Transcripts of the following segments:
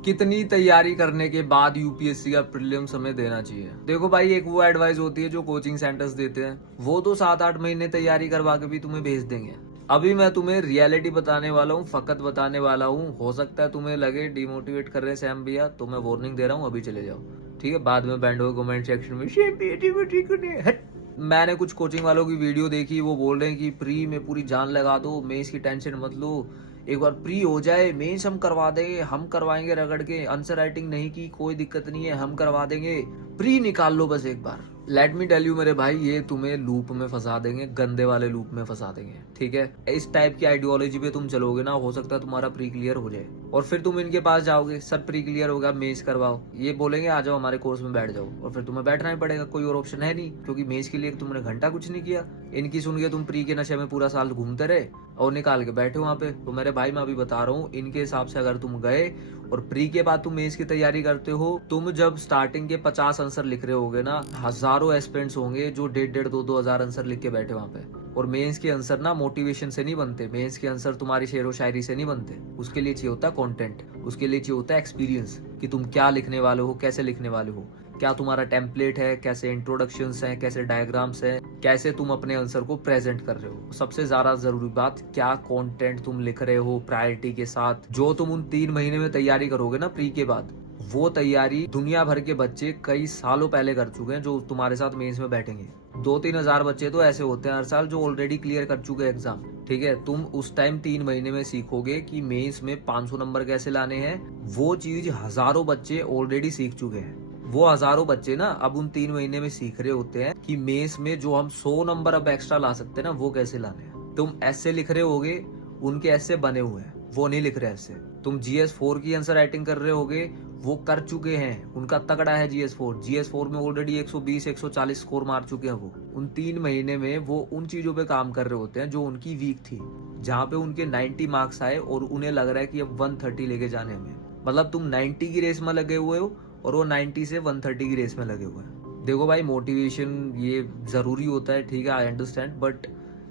कितनी तैयारी करने के बाद यूपीएससी का प्रीलिम्स हमें देना चाहिए? देखो भाई, एक वो एडवाइस होती है जो कोचिंग सेंटर्स देते हैं, वो तो 7-8 महीने तैयारी करवा के भी तुम्हें भेज देंगे। अभी मैं तुम्हें रियलिटी बताने वाला हूँ, फकत बताने वाला हूँ। हो सकता है तुम्हें लगे डिमोटिवेट कर रहे हैं सैम भैया, तो मैं वार्निंग दे रहा हूँ, अभी चले जाओ। ठीक है, बाद में बैंड हो कमेंट सेक्शन में सैम भैया डिमोटिवेट करने हट। मैंने कुछ कोचिंग वालों की वीडियो देखी, वो बोल रहे हैं कि प्री में पूरी जान लगा दो, मेंस की टेंशन मत लो, एक बार प्री हो जाए मेंस हम करवा देंगे, हम करवाएंगे रगड़ के, आंसर राइटिंग नहीं की कोई दिक्कत नहीं है, हम करवा देंगे, प्री निकाल लो बस एक बार। लेट मी टेल यू मेरे भाई, ये तुम्हें लूप में फंसा देंगे, गंदे वाले लूप में फंसा देंगे। ठीक है, इस टाइप की आइडियोलॉजी पे तुम चलोगे ना, हो सकता है तुम्हारा प्री क्लियर हो जाए, और फिर तुम इनके पास जाओगे, सर प्री क्लियर होगा मेंस करवाओ, ये बोलेंगे आ जाओ हमारे कोर्स में बैठ जाओ, और फिर तुम्हें बैठना ही पड़ेगा, कोई और ऑप्शन है नहीं, क्योंकि मेंस के लिए तुमने घंटा कुछ नहीं किया। इनकी सुन के तुम प्री के नशे में पूरा साल घूमते रहे और निकाल के बैठे वहां पे। तो मेरे भाई मैं अभी बता रहा हूँ, इनके हिसाब से अगर तुम गए और प्री के बाद तुम मेंस की तैयारी करते हो, तुम जब स्टार्टिंग के 50 आंसर लिख रहे होगे ना, हजारों एस्पिरेंट्स होंगे जो 1,500-2,000 आंसर लिख के बैठे वहां पे। और मेंस के आंसर ना मोटिवेशन से नहीं बनते, मेंस के आंसर तुम्हारी शेरो शायरी से नहीं बनते, उसके लिए चाहिए होता है कंटेंट, उसके लिए चाहिए होता है एक्सपीरियंस, कि तुम क्या लिखने वाले हो, कैसे लिखने वाले हो, क्या तुम्हारा टेम्पलेट है, कैसे इंट्रोडक्शंस हैं, कैसे डायग्राम्स हैं, कैसे तुम अपने आंसर को प्रेजेंट कर रहे हो। सबसे ज्यादा जरूरी बात, क्या कंटेंट तुम लिख रहे हो प्रायोरिटी के साथ। जो तुम उन 3 महीने में तैयारी करोगे ना प्री के बाद, वो तैयारी दुनिया भर के बच्चे कई सालों पहले कर चुके हैं जो तुम्हारे साथ मेंस में बैठेंगे। 2-3 हजार बच्चे तो ऐसे होते हैं हर साल जो ऑलरेडी क्लियर कर चुके हैं एग्जाम। ठीक है, तुम उस टाइम 3 महीने में सीखोगे कि मेंस में 500 नंबर कैसे लाने हैं। वो चीज हजारों बच्चे ऑलरेडी सीख चुके हैं। वो हजारों बच्चे ना अब उन 3 महीने में सीख रहे होते हैं कि मेंस में जो हम 100 नंबर अब एक्स्ट्रा ला सकते हैं ना, वो कैसे लाने हैं। तुम ऐसे लिख रहे होगे, उनके ऐसे बने हुए हैं, वो नहीं लिख रहे ऐसे। तुम GS4 की आंसर राइटिंग कर रहे होगे, वो कर चुके हैं, उनका तगड़ा है GS4 में ऑलरेडी 120-140 स्कोर मार चुके हैं वो। उन 3 महीने में वो उन चीजों पे काम कर रहे होते हैं जो उनकी वीक थी, जहाँ पे उनके 90 मार्क्स आए और उन्हें लग रहा है कि अब 130 लेके जाने में। मतलब तुम 90 की रेस में लगे हुए हो और वो 90 से 130 की रेस में लगे हुए हैं। देखो भाई, मोटिवेशन ये जरूरी होता है, ठीक है, आई अंडरस्टैंड, बट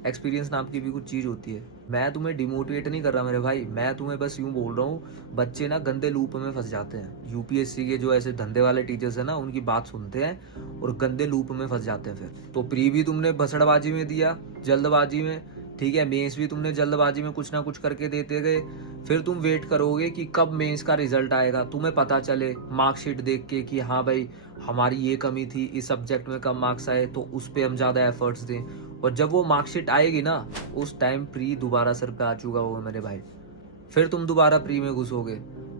एक्सपीरियंस नाम की भी कुछ चीज होती है। मैं तुम्हें डिमोटिवेट नहीं कर रहा मेरे भाई, मैं तुम्हें बस यूं बोल रहा हूँ, बच्चे ना गंदे लूप में फंस जाते हैं। यूपीएससी के जो ऐसे धंधे वाले टीचर्स है ना, उनकी बात सुनते हैं और गंदे लूप में फंस जाते हैं। फिर तो प्री भी तुमने भसड़बाजी में दिया, जल्दबाजी में, ठीक है, मेंस भी तुमने जल्दबाजी में कुछ ना कुछ करके देते गए। फिर तुम वेट करोगे कि कब मेंस का रिजल्ट आएगा, तुम्हें पता चले मार्कशीट देख के कि हाँ भाई हमारी ये कमी थी, इस सब्जेक्ट में कम मार्क्स आए तो उस पर हम ज्यादा एफर्ट्स दें। और जब वो मार्कशीट आएगी ना, उस टाइम प्री दोबारा सर पे आ चुका होगा मेरे भाई। फिर तुम दोबारा प्री में घुसोगे,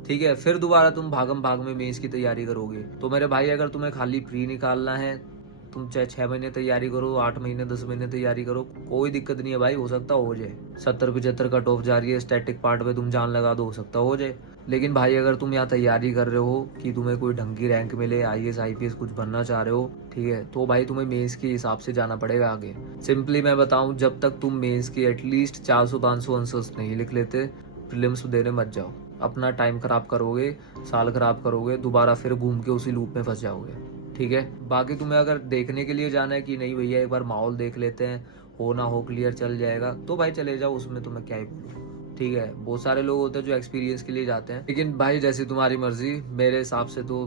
ठीक है, फिर दोबारा तुम भागम भाग में मेंस की तैयारी करोगे। तो मेरे भाई, अगर तुम्हें खाली प्री निकालना है, तुम चाहे 6 महीने तैयारी करो, 8 महीने 10 महीने तैयारी करो, कोई दिक्कत नहीं है भाई, हो सकता हो जाए। 70-75 कट ऑफ जा रही है स्टैटिक पार्ट पे, तुम जान लगा दो, हो सकता हो जाए। लेकिन भाई, अगर तुम यहाँ तैयारी कर रहे हो कि तुम्हें कोई ढंग की रैंक मिले, IAS IPS कुछ बनना चाह रहे हो, ठीक है, तो भाई तुम्हें मेंस के हिसाब से जाना पड़ेगा आगे। सिंपली मैं बताऊं, जब तक तुम मेंस के एटलीस्ट 400-500 आंसर्स नहीं लिख लेते, प्रीलिम्स देने मत जाओ। अपना टाइम खराब करोगे, साल खराब करोगे, दोबारा फिर घूम के उसी लूप में फंस जाओगे। ठीक है, बाकी तुम्हें अगर देखने के लिए जाना है कि नहीं भैया एक बार माहौल देख लेते हैं, हो ना हो क्लियर चल जाएगा, तो भाई चले जाओ, उसमें तुम्हें क्या ही बोलूं। ठीक है, बहुत सारे लोग होते हैं जो एक्सपीरियंस के लिए जाते हैं, लेकिन भाई जैसी तुम्हारी मर्जी, मेरे हिसाब से तो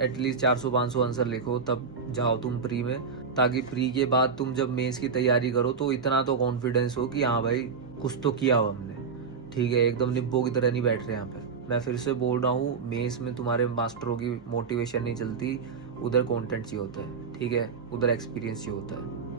एटलीस्ट 400-500 आंसर लिखो, तब जाओ तुम प्री में, ताकि प्री के बाद तुम जब मेंस की तैयारी करो तो इतना तो कॉन्फिडेंस हो कि हाँ भाई कुछ तो किया हो हमने। ठीक है, एकदम निब्बो की तरह नहीं बैठ रहे यहाँ पे। मैं फिर से बोल रहा हूँ, मेंस में तुम्हारे मास्टरों की मोटिवेशन नहीं चलती, उधर कंटेंट चाहिए होता है, ठीक है, उधर एक्सपीरियंस चाहिए होता है।